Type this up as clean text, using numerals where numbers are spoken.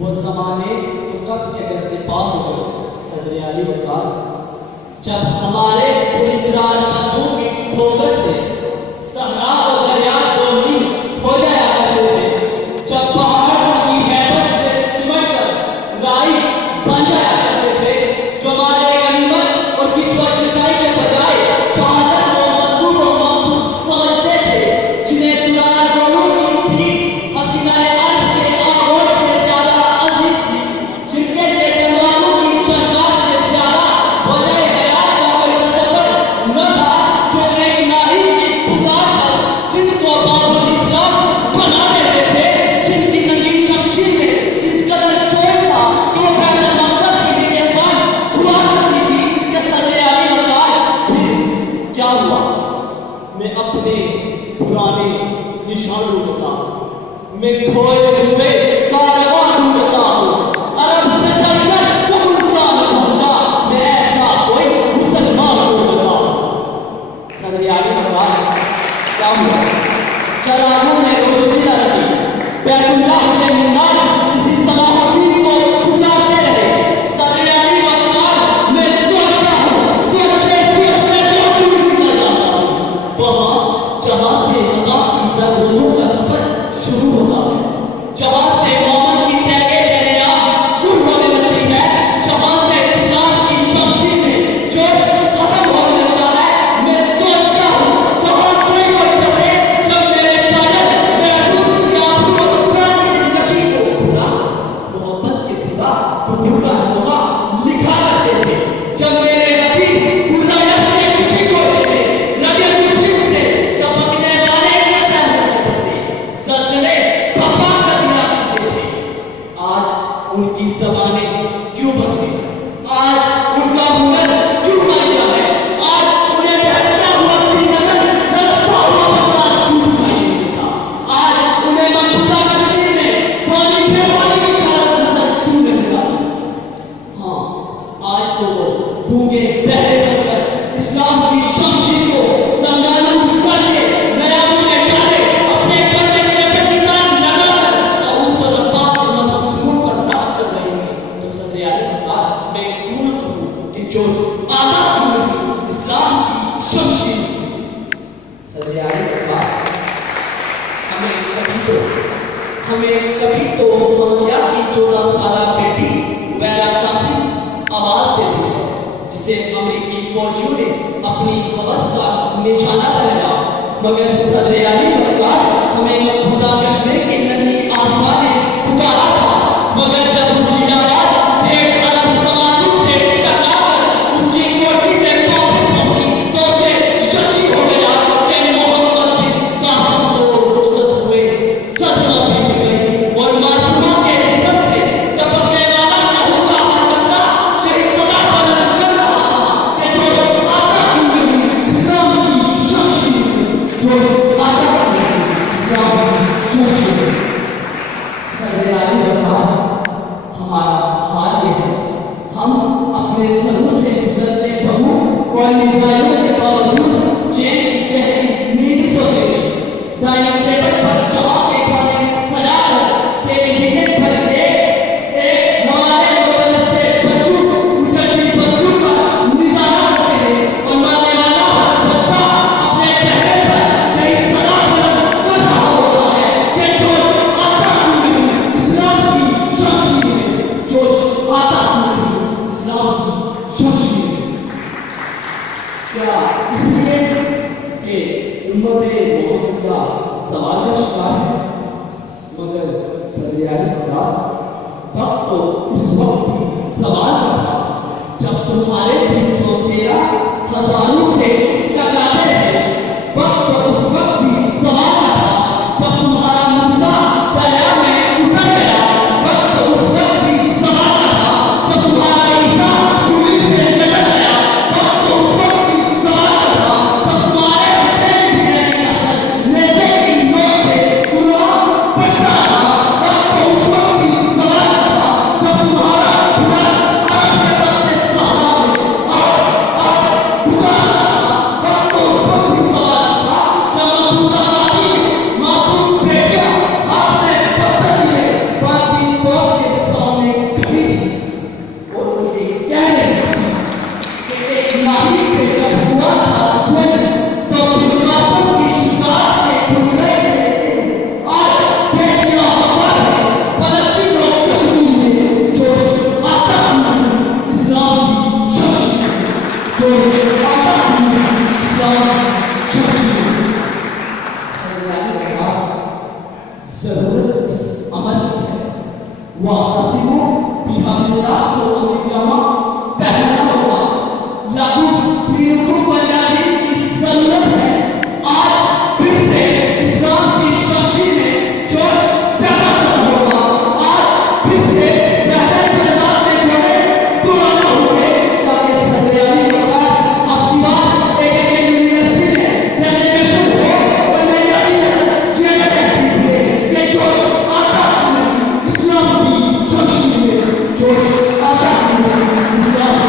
वो ज़माने तो कब के करते पार हो गए सदर आली वकार, जब हमारे पुलिस राज बंदूक की ठोकर से सहरा और दरिया दोनों हो जाया करते थे, जब पहाड़ों की हैबत से सिमट कर राई बन जाया करते थे, जो हमारे गनीमत और किस्वत कुशाई के बजाय शहादत को बंदूक और मकसूद समझते थे, जिन्हें दुराना गोलू की पीठ हसीनाए अर्थ के आगोश से ज्यादा अजीज थी, जिनके लिए तलवारों की चरकार से ज्यादा वजह हयात का कोई तसव्वुर न था, जो एक नारी की पुकार पर सिंध को बाबुल इस्लाम बना देते थे, जिनकी नंगी शमशीर में इस कदर जोश था कि वो बैतुल मक़दस की निगहबान हुआ करती थी कि सदर आली वकार। फिर क्या हुआ? मैं अपने पुराने निशान ढूंढता, मैं खोए हुए कारवां ढूंढता हूँ, अरब से चलकर जो मुल्तान पहुंचा, मैं ऐसा कोई मुसलमान ढूंढता हूँ। सदर आली वकार क्या हुआ? चरागों में रोशनी न रही, बैतुल्लाह के मीनार किसी सलाहुद्दीन को पुकारते रहे। सदर आली वकार मैं सोचता हूँ, सोचते सोचते बहुत दूर निकल जाता हूँ, वहाँ जहाँ से मज़ाक की ज़रूरतों का सफर शुरू होता है, जहाँ से मोहम्मद की तहरीर दरिया दूर होने लगती है, जहाँ से इस्लाम की शमशीर में जोश खत्म होने लगता है। मैं सोचता हूँ कहाँ कोई वक्त है जब मेरे शायर महबूब की आंखों और उस्ताद की दिलकशी को भुला मोहब्बत के सिवा दुनिया का अनुभवा लिखा करते थे, जब मेरे हबीब गुनाह से किसी को से लगे मुस्लिम से टपकने वाले न पहनते थे, सजरे पपा कर दिया करते थे। आज उनकी ज़बानें क्यों बदली? आज उनका हुनर क्यों मर गया है? आज उन्हें बहता हुआ श्रीनगर लड़ता हुआ बगदाद क्यों दिखाई नहीं देता? आज उन्हें मकबूजा कश्मीर में पानी पे पानी की छालत नजर क्यों नहीं आती? हाँ, आज तो वो गूंगे बहरे बनकर इस्लाम की शमशीर को संगालू करके नया मुझे डाले, अपने करने के निदान लगाकर और उस रब्बात के मतलब शुरू पर नक्श कर रही है। तो सदर आली वकार मैं क्यों न कहूँ कि जो आधा क्यों नहीं इस्लाम की शमशीर। सदर आली वकार हमें कभी तो मामिया की 14 साला बेटी वैरा कासिम आवाज देती है, जिसे अमेरिकी फौजियों ने अपनी हवस का निशाना बनाया, मगर सदर आली वकार हमें मकबूजा कश्मीर की नन्ही आसमां ने पुकारा था, मगर जब उसकी आवाज एक अरब समाज से टकराकर उसकी कोठी में वापस पहुंची, तो उसे यकीन हो गया कि मोहम्मद बिन कासिम तो रुखसत हुए, सदमा बीत गई और मासूमा के जिस्म से टपकने वाला लहू का हर बंदा यही सदा बुलंद कर रहा था कि जो आता क्यों नहीं इस्लाम की शमशीर, जो आता क्यों नहीं इस्लाम की शमशीर। सदर आली वकार हमारा हाल ये है, हम अपने समूह से गुजरते बहु और मिसाइलों के बावजूद चैन की गहरी नींद सोते रहे। डाइनिंग टेबल पर चावल के खाने सजा कर टेलीविजन पर एक नवाले गुलदस्ते बच्चों उछलती बस्तियों का निजारा करते हैं, और मारने वाला हर बच्चा अपने चेहरे पर कई सदा बुलंद कर रहा होता है कि जो आता क्यों नहीं इस्लाम की शमशीर, जो आता क्यों नहीं इस्लाम की शमशीर। क्या इसलिए कि उम्मत मोहम्मद का सवाल का शिकार है? मगर सदर आली वकार तब तो उस वक्त भी सवाल था जब तुम्हारे 313 हजारों से टकराते रहे, वक्त तो उस वक्त भी सवाल था जब तुम्हारा मूसा दरिया में उतर गया, वक्त तो उस वक्त भी सवाल था जब तुम्हारा ईसा सूली पे लटक गया, वक्त तो उस वक्त भी सवाल था जब तुम्हारे हुसैन बिन हसन नेज़े की नोक पे कुरान पढ़ता रहा, वक्त तो उस वक्त भी सवाल था जब तुम्हारा बिलाल अरब के वक्त सहरा में और पुकारता रहा, वक्त तो वातसिमो बिहामिल्लाह को अपनी जमा पहनना होगा। लागू दीनों बुनियादी की जरूरत है। आज फिर से इस्लाम की शमशीर में जोश पैदा करना होगा। आज फिर से पहले जमात में घोड़े दौड़ाना होंगे ताकि सदरियाली वकार अपनी बात एक यूनिवर्सिटी में डेफिनेशन हो और मेरी ये कहती है कि जोश आता है इस्लाम की शमशीर में जोश आता है इस्लाम